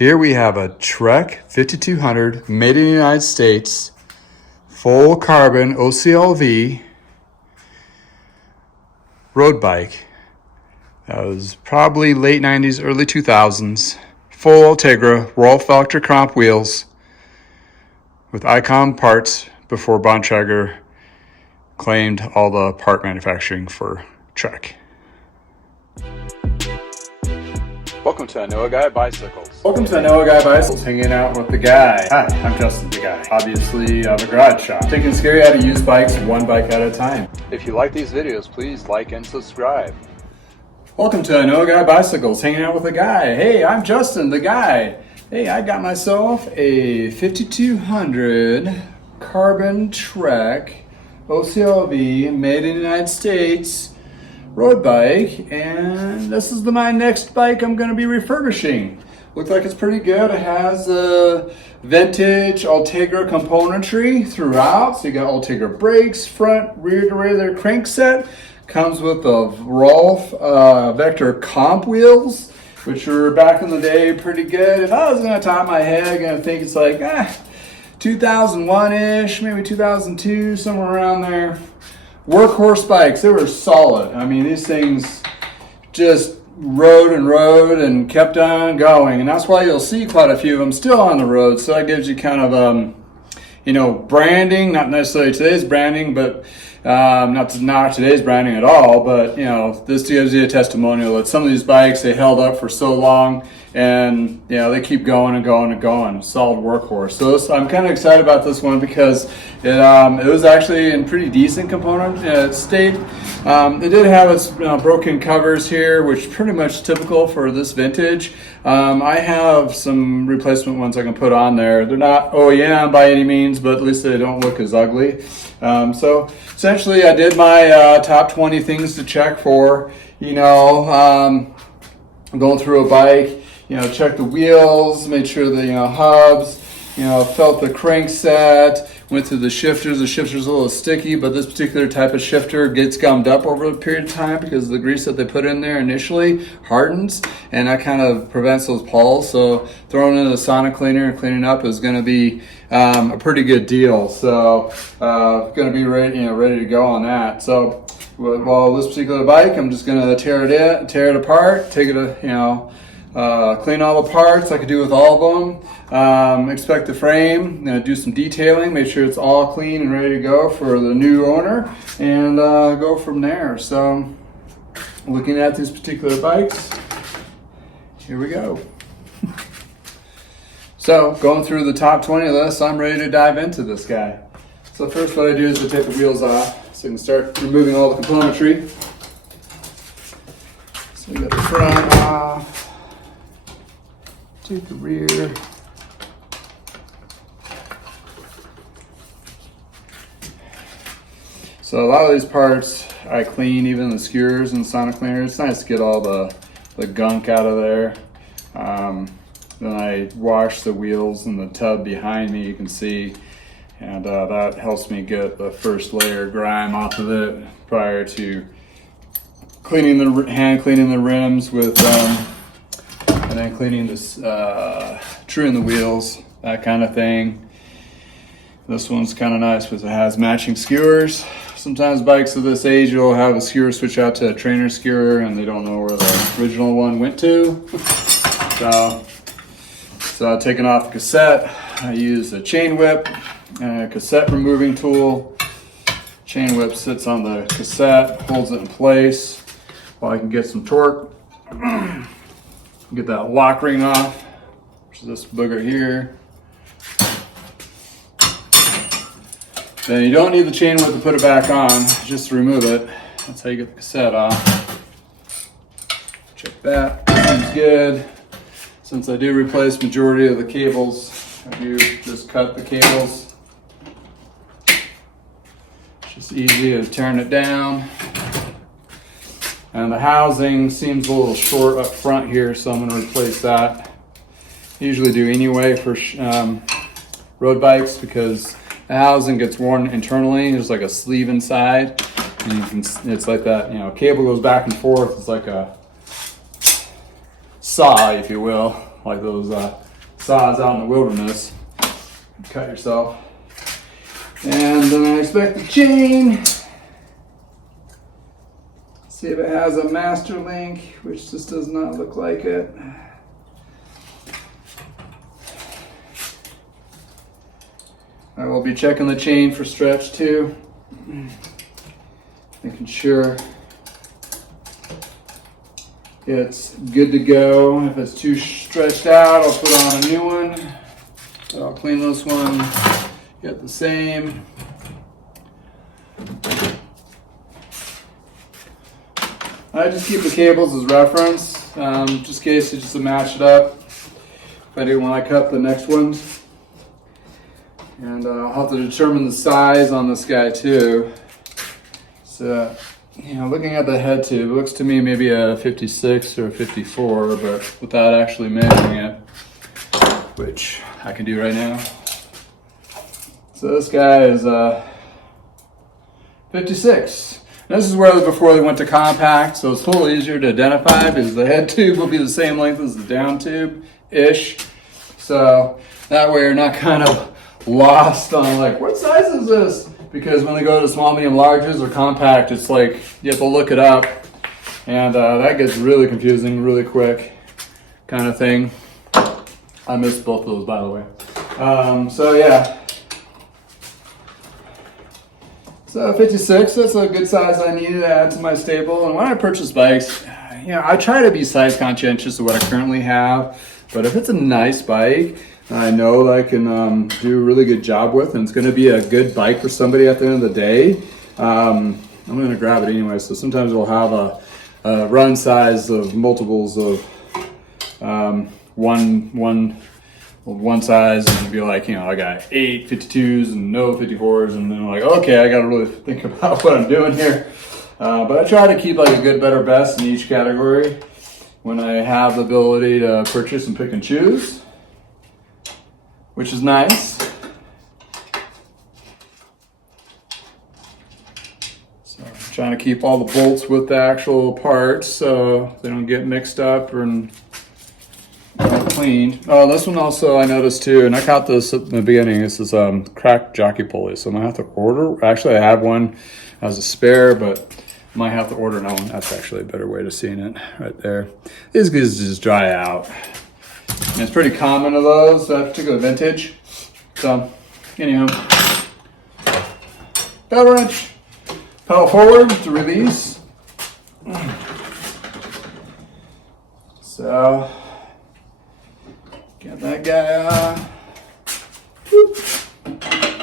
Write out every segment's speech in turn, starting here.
Here we have a Trek 5200 made in the United States, full carbon OCLV road bike. That was probably late 90s, early 2000s. Full Ultegra, Royal Factor comp wheels with Icon parts before Bontrager claimed all the part manufacturing for Trek. Welcome to I Know a Guy Bicycles. Welcome to I Know a Guy Bicycles, hanging out with the guy. Hi, I'm Justin, the guy. Obviously, I have a garage shop. Taking scary how to use bikes one bike at a time. If you like these videos, please like and subscribe. Welcome to I Know a Guy Bicycles, hanging out with the guy. Hey, I'm Justin, the guy. Hey, I got myself a 5200 carbon Trek OCLV made in the United States road bike, and this is my next bike I'm going to be refurbishing. Looks like it's pretty good. It has a vintage Ultegra componentry throughout. So you got Ultegra brakes, front, rear derailleur crankset. Comes with the Rolf Vector comp wheels, which were back in the day pretty good. If I was going to top my head, I'm going to think it's like 2001-ish, maybe 2002, somewhere around there. Workhorse bikes, they were solid. I mean, these things just rode and kept on going, and that's why you'll see quite a few of them still on the road. So that gives you kind of branding, not necessarily today's branding, but not today's branding at all, but this gives you a testimonial that some of these bikes, they held up for so long, and they keep going and going and going. Solid workhorse. So I'm kind of excited about this one because it was actually in pretty decent component state. It did have its broken covers here, which pretty much typical for this vintage. I have some replacement ones I can put on there. They're not OEM by any means, but at least they don't look as ugly. So essentially I did my top 20 things to check for, going through a bike. Check the wheels, made sure the hubs, felt the crankset, went through the shifters. The shifter's a little sticky, but this particular type of shifter gets gummed up over a period of time because the grease that they put in there initially hardens, and that kind of prevents those pulls. So throwing in the Sonic cleaner and cleaning up is going to be a pretty good deal. So going to be ready to go on that. So while this particular bike, I'm just going to tear it apart, take it clean all the parts like I do with all of them. Inspect the frame, do some detailing, make sure it's all clean and ready to go for the new owner, and go from there. So looking at these particular bikes, here we go. So going through the top 20 list, I'm ready to dive into this guy. So first what I do is I take the wheels off so I can start removing all the componentry. So we got the front off. Take the rear. So a lot of these parts I clean, even the skewers and Sonic cleaner. It's nice to get all the gunk out of there. Then I wash the wheels in the tub behind me, you can see, and that helps me get the first layer of grime off of it prior to hand cleaning the rims with and then cleaning this, truing the wheels, that kind of thing. This one's kind of nice because it has matching skewers. Sometimes bikes of this age will have a skewer switch out to a trainer skewer and they don't know where the original one went to. So taking off the cassette, I use a chain whip and a cassette removing tool. Chain whip sits on the cassette, holds it in place while I can get some torque. Get that lock ring off, which is this booger here. Then you don't need the chain whip to put it back on, just to remove it. That's how you get the cassette off. Check that, seems good. Since I do replace majority of the cables, I do just cut the cables. It's just easy as tearing it down. And the housing seems a little short up front here, so I'm going to replace that. Usually do anyway for road bikes because the housing gets worn internally. There's like a sleeve inside, and it's like that. Cable goes back and forth. It's like a saw, if you will, like those saws out in the wilderness. Cut yourself. And then I expect the chain. See if it has a master link, which just does not look like it. I will be checking the chain for stretch too. Making sure it's good to go. If it's too stretched out, I'll put on a new one. So I'll clean this one, get the same. I just keep the cables as reference, just in case just to match it up. If I do when I cut the next ones. And I'll have to determine the size on this guy too. So, you know, looking at the head tube, it looks to me maybe a 56 or a 54, but without actually measuring it, which I can do right now. So this guy is 56. This is where before they went to compact, so it's a little easier to identify because the head tube will be the same length as the down tube-ish. So that way you're not kind of lost on like, what size is this? Because when they go to small, medium, larges or compact, it's like you have to look it up. And that gets really confusing really quick kind of thing. I missed both of those, by the way. So yeah. So 56, that's a good size I need to add to my stable. And when I purchase bikes, you know, I try to be size conscientious of what I currently have. But if it's a nice bike, I know that I can do a really good job with, and it's going to be a good bike for somebody at the end of the day, I'm going to grab it anyway. So sometimes it'll have a run size of multiples of one size, and be like, you know, I got 8 52s and no 54s, and then I'm like, okay, I got to really think about what I'm doing here. But I try to keep like a good, better, best in each category when I have the ability to purchase and pick and choose, which is nice. So I'm trying to keep all the bolts with the actual parts so they don't get mixed up and cleaned. Oh, this one also I noticed too, and I caught this at the beginning. This is cracked jockey pulley, so I'm gonna have to order. Actually, I have one as a spare, but I might have to order another one. That's actually a better way of seeing it right there. These guys just dry out. And it's pretty common of those, that particular vintage. So, anyhow, pedal wrench, pedal forward to release. So, get that guy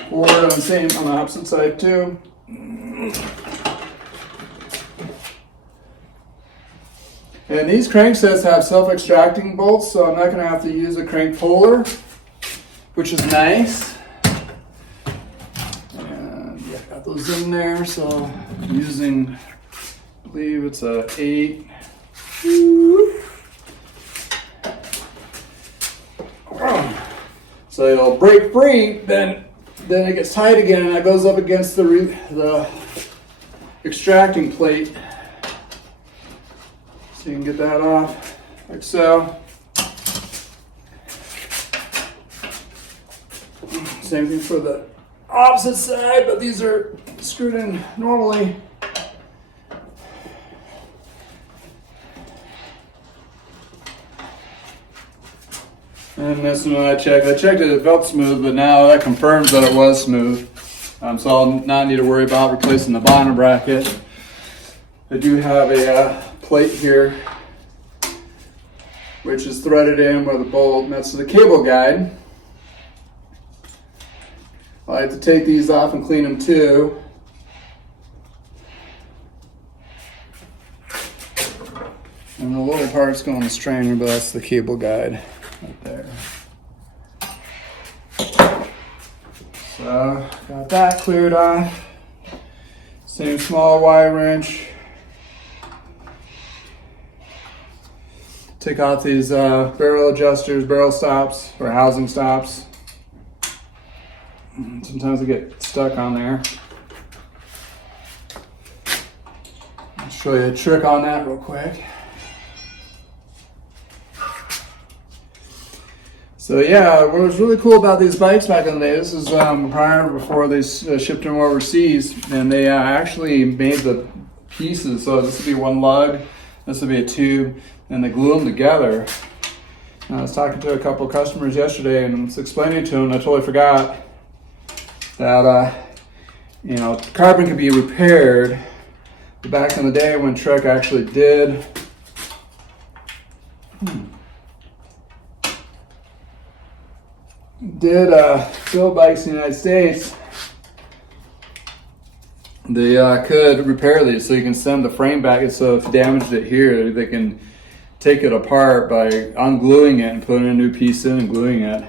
forward on the opposite side too. And these cranksets have self-extracting bolts, so I'm not going to have to use a crank puller, which is nice. And yeah, got those in there, so I'm using, I believe it's a 8. So it'll break free, then it gets tight again, and it goes up against the extracting plate. So you can get that off, like so. Same thing for the opposite side, but these are screwed in normally. And this one I checked it, it felt smooth, but now that confirms that it was smooth. So I'll not need to worry about replacing the bottom bracket. I do have a plate here, which is threaded in with a bolt, and that's the cable guide. I like to take these off and clean them too. And the little parts go on the strainer, but that's the cable guide right there. So, got that cleared off. Same small Y wrench. Take off these barrel adjusters, barrel stops, or housing stops. Sometimes they get stuck on there. I'll show you a trick on that real quick. So yeah, what was really cool about these bikes back in the day, this is before they shipped them overseas, and they actually made the pieces. So this would be one lug, this would be a tube, and they glue them together. And I was talking to a couple of customers yesterday, and I was explaining to them, I totally forgot that carbon could be repaired. Back in the day when Trek actually did build bikes in the United States, they could repair these, so you can send the frame back. So if you damaged it here, they can take it apart by ungluing it and putting a new piece in and gluing it.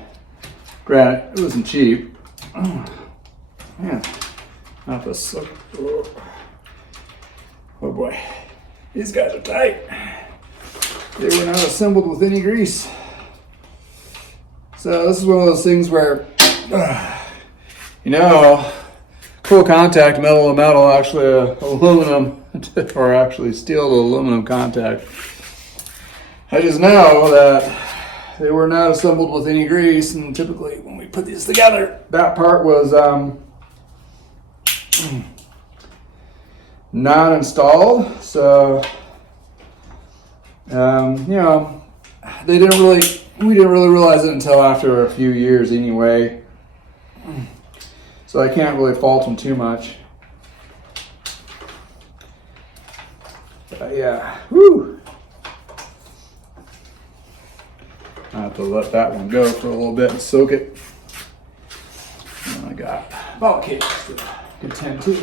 Granted, it wasn't cheap. Oh man, not the so. Oh boy, these guys are tight. They were not assembled with any grease. So this is one of those things where, cool contact, metal to metal, actually aluminum, or actually steel to aluminum contact. I just know that they were not assembled with any grease, and typically when we put these together, that part was not installed. So, we didn't really realize it until after a few years anyway. So I can't really fault them too much. But yeah, whew. I have to let that one go for a little bit and soak it. And I got ball cages to contend to.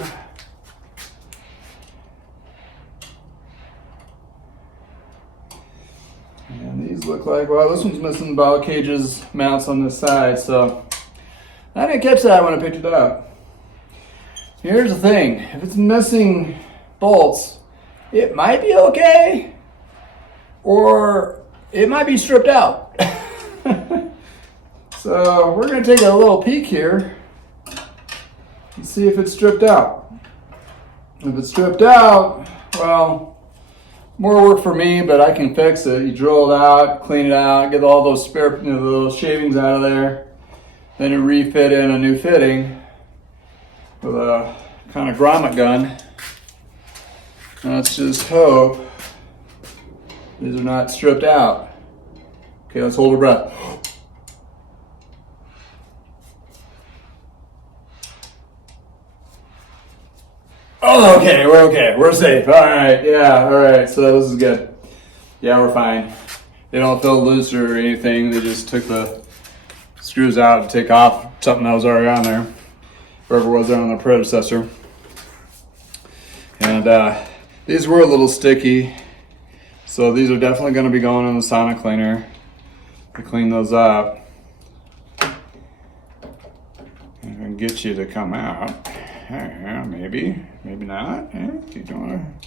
And these look like, well, this one's missing ball cages mounts on this side, so I didn't catch that when I picked it up. Here's the thing, if it's missing bolts, it might be okay, or it might be stripped out. So we're gonna take a little peek here and see if it's stripped out. If it's stripped out, well, more work for me, but I can fix it. You drill it out, clean it out, get all those spare, those shavings out of there. Then you refit in a new fitting with a kind of grommet gun. And let's just hope these are not stripped out. Okay, let's hold our breath. Oh, okay, we're okay. We're safe. All right, yeah, all right. So this is good. Yeah, we're fine. They don't feel loose or anything. They just took the screws out to take off something that was already on there, whatever was there on the predecessor. And these were a little sticky, so these are definitely going to be going in the Sonic cleaner to clean those up and get you to come out. Yeah, maybe not. Yeah, keep going.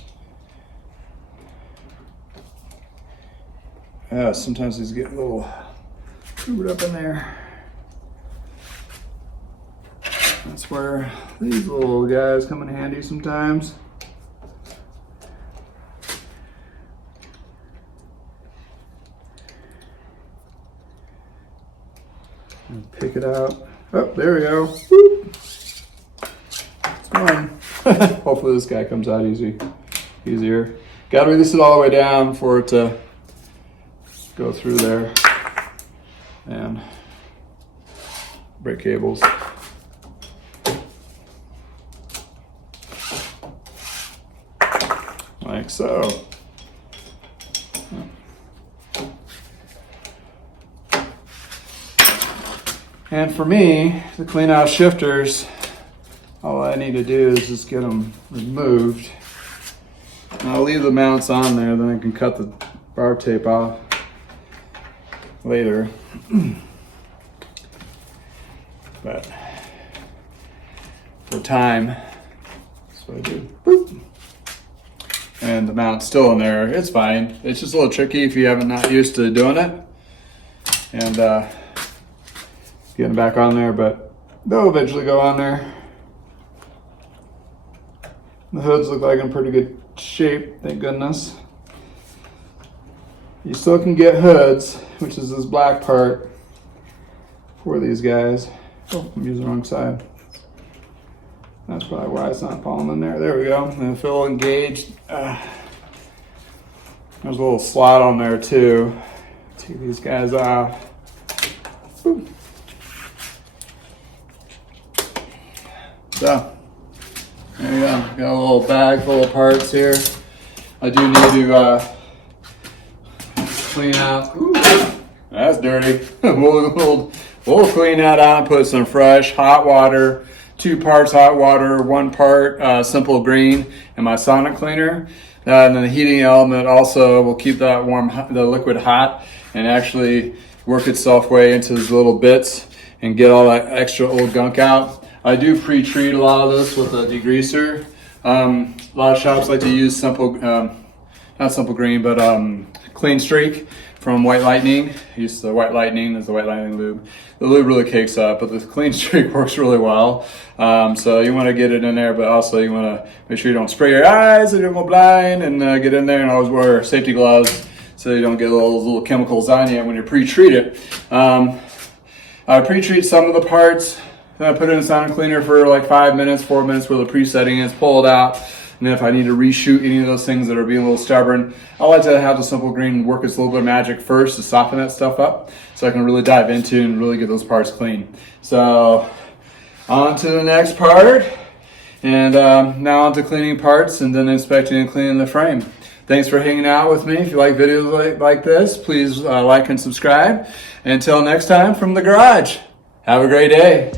Yeah, sometimes these get a little screwed up in there. That's where these little guys come in handy sometimes. And pick it out. Oh, there we go. Whoop. It's going. Hopefully this guy comes out easier. Got to release it all the way down for it to go through there and break cables. Like so. And for me, to clean out shifters, all I need to do is just get them removed. And I'll leave the mounts on there, then I can cut the barb tape off later. But for time, that's what I do. Boop. And the mount's still in there. It's fine. It's just a little tricky if you haven't not used to doing it. And getting back on there, but they'll eventually go on there. The hoods look like in pretty good shape, thank goodness. You still can get hoods, which is this black part, for these guys. Oh, I'm using the wrong side. That's probably why it's not falling in there. There we go. And feel engaged. There's a little slot on there too. Take these guys off. Boop. So, there you go. Got a little bag full of parts here. I do need to clean out. Ooh, that's dirty. we'll clean that out and put some fresh hot water. 2 parts hot water, 1 part simple green, and my sonic cleaner. And then the heating element also will keep that the liquid hot and actually work itself way into these little bits and get all that extra old gunk out. I do pre-treat a lot of this with a degreaser. A lot of shops like to use simple, not simple green, but clean streak from White Lightning. I use the White Lightning as the White Lightning lube. The lube really cakes up, but the clean streak works really well. So you want to get it in there, but also you want to make sure you don't spray your eyes and you don't go blind, and get in there and always wear safety gloves so you don't get those little chemicals on you when you pre-treat it. I pre-treat some of the parts. Then I put it in a sonic cleaner for like 5 minutes, 4 minutes where the pre-setting is, pull it out. And then if I need to reshoot any of those things that are being a little stubborn, I like to have the simple green work its little bit of magic first to soften that stuff up so I can really dive into and really get those parts clean. So on to the next part. And now on to cleaning parts and then inspecting and cleaning the frame. Thanks for hanging out with me. If you like videos like this, please like and subscribe. Until next time from the garage, have a great day.